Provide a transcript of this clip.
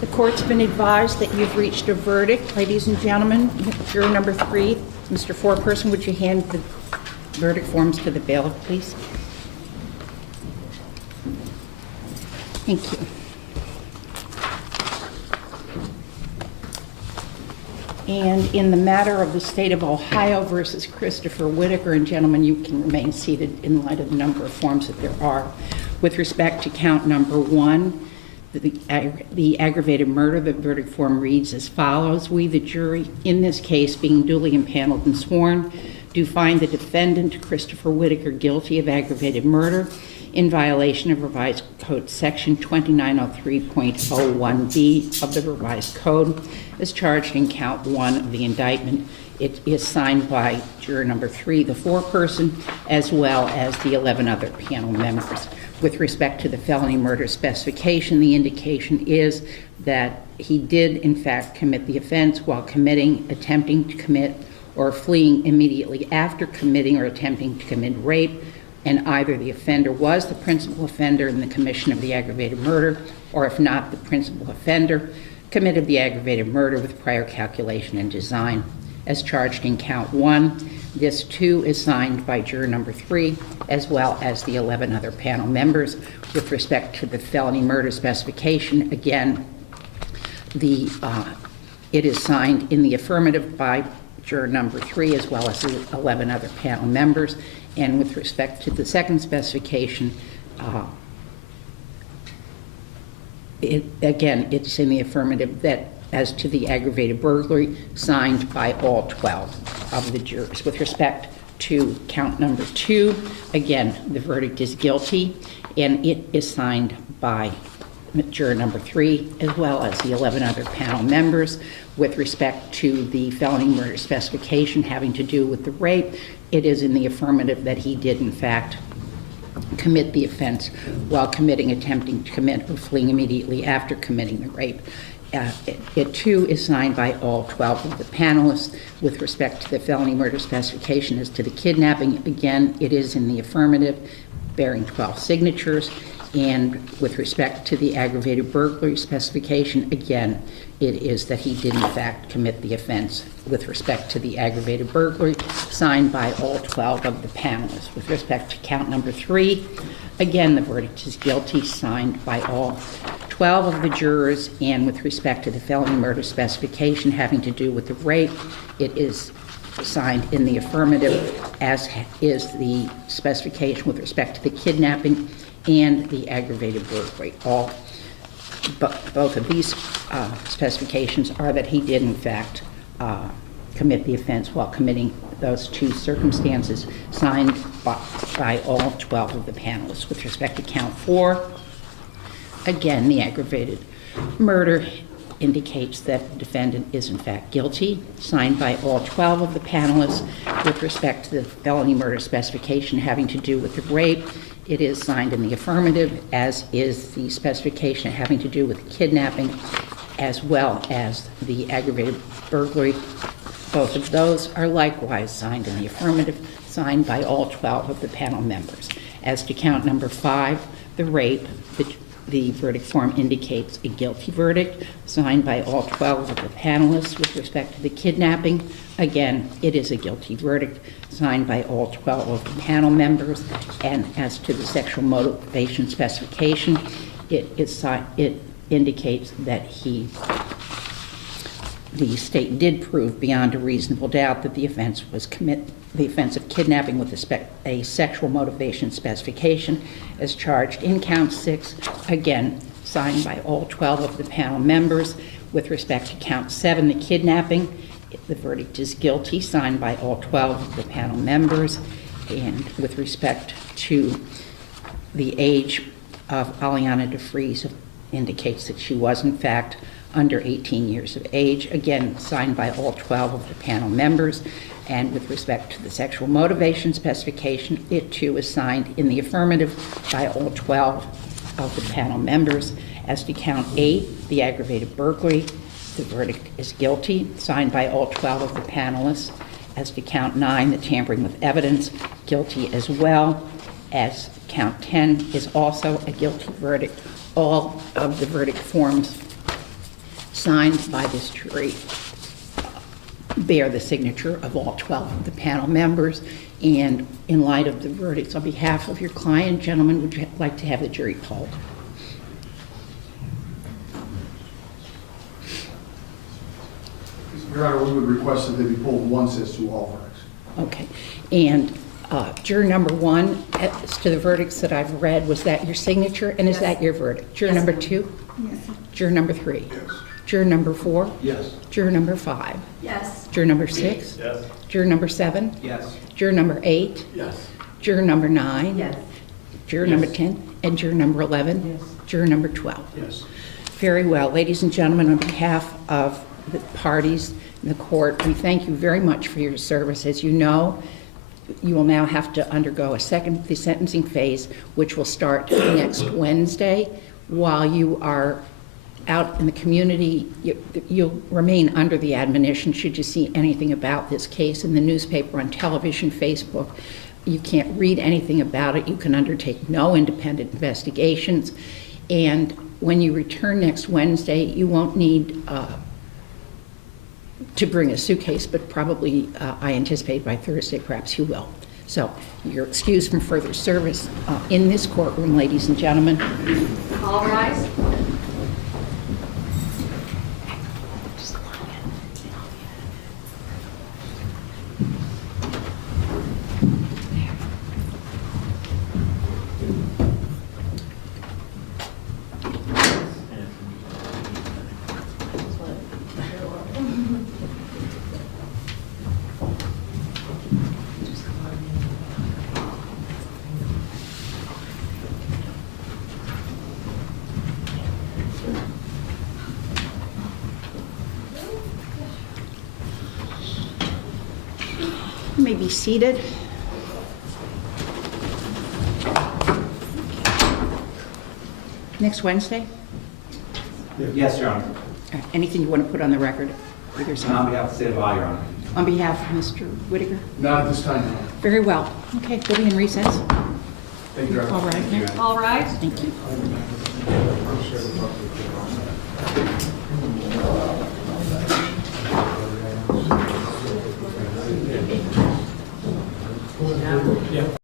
The court's been advised that you've reached a verdict. Ladies and gentlemen, juror number 3, Mr. Foreperson, would you hand the verdict forms to the bailiff, please? Thank you. And in the matter of the State of Ohio versus Christopher Whitaker, and gentlemen, you can remain seated in light of the number of forms that there are. With respect to count number 1, the aggravated murder, the verdict form reads as follows. We, the jury, in this case, being duly impaneled and sworn, do find the defendant, Christopher Whitaker, guilty of aggravated murder in violation of Revised Code Section 2903.01b of the Revised Code, as charged in count 1 of the indictment. It is signed by juror number 3, the foreperson, as well as the 11 other panel members. With respect to the felony murder specification, the indication is that he did, in fact, commit the offense while committing, attempting to commit, or fleeing immediately after committing or attempting to commit rape, and either the offender was the principal offender in the commission of the aggravated murder, or if not, the principal offender committed the aggravated murder with prior calculation and design. As charged in count 1, this too is signed by juror number 3, as well as the 11 other panel members. With respect to the felony murder specification, again, it is signed in the affirmative by juror number 3, as well as the 11 other panel members. And with respect to the second specification, it's in the affirmative that as to the aggravated burglary, signed by all 12 of the jurors. With respect to count number 2, again, the verdict is guilty, and it is signed by juror number 3, as well as the 11 other panel members. With respect to the felony murder specification having to do with the rape, it is in the affirmative that he did, in fact, commit the offense while committing, attempting to commit, or fleeing immediately after committing the rape. It too is signed by all 12 of the panelists. With respect to the felony murder specification as to the kidnapping, again, it is in the affirmative, bearing 12 signatures. And with respect to the aggravated burglary specification, again, it is that he did in fact commit the offense. With respect to the aggravated burglary, signed by all 12 of the panelists. With respect to count number 3, again, the verdict is guilty, signed by all 12 of the jurors. And with respect to the felony murder specification having to do with the rape, it is signed in the affirmative, as is the specification with respect to the kidnapping and the aggravated burglary. Both of these specifications are that he did in fact commit the offense while committing those two circumstances, signed by all 12 of the panelists. With respect to count 4, again, the aggravated murder indicates that the defendant is in fact guilty, signed by all 12 of the panelists. With respect to the felony murder specification having to do with the rape, it is signed in the affirmative, as is the specification having to do with kidnapping, as well as the aggravated burglary. Both of those are likewise signed in the affirmative, signed by all 12 of the panel members. As to count number 5, the rape, the verdict form indicates a guilty verdict, signed by all 12 of the panelists. With respect to the kidnapping, again, it is a guilty verdict, signed by all 12 of the panel members. And as to the sexual motivation specification, it indicates that the state did prove beyond a reasonable doubt that the offense of kidnapping with a sexual motivation specification, as charged in count 6, again, signed by all 12 of the panel members. With respect to count 7, the kidnapping, the verdict is guilty, signed by all 12 of the panel members. And with respect to the age of Alianna DeFreeze, indicates that she was in fact under 18 years of age, again, signed by all 12 of the panel members. And with respect to the sexual motivation specification, it too is signed in the affirmative by all 12 of the panel members. As to count 8, the aggravated burglary, the verdict is guilty, signed by all 12 of the panelists. As to count 9, the tampering with evidence, guilty as well. As count 10 is also a guilty verdict. All of the verdict forms signed by this jury bear the signature of all 12 of the panel members. And in light of the verdicts, on behalf of your client, gentlemen, would you like to have the jury polled? Your Honor, we would request that they be polled once as to all verdicts. Okay. And juror number 1, as to the verdicts that I've read, was that your signature? And is that your verdict? Juror number 2? Yes. Juror number 3? Yes. Juror number 4? Yes. Juror number 5? Yes. Juror number 6? Yes. Juror number 7? Yes. Juror number 8? Yes. Juror number 9? Yes. Juror number 10? And juror number 11? Yes. Juror number 12? Yes. Very well. Ladies and gentlemen, on behalf of the parties in the court, we thank you very much for your service. As you know, you will now have to undergo the sentencing phase, which will start next Wednesday. While you are out in the community, you'll remain under the admonition, should you see anything about this case in the newspaper, on television, Facebook. You can't read anything about it. You can undertake no independent investigations. And when you return next Wednesday, you won't need to bring a suitcase, but probably, I anticipate by Thursday, perhaps you will. So you're excused from further service in this courtroom, ladies and gentlemen. All rise. You may be seated. Next Wednesday? Yes, Your Honor. Anything you want to put on the record with yourself? On behalf of the State of Ohio, Your Honor. On behalf of Mr. Whitaker? Not at this time, Your Honor. Very well. Okay, we'll be in recess. Thank you, Your Honor. All right. All rise. Thank you.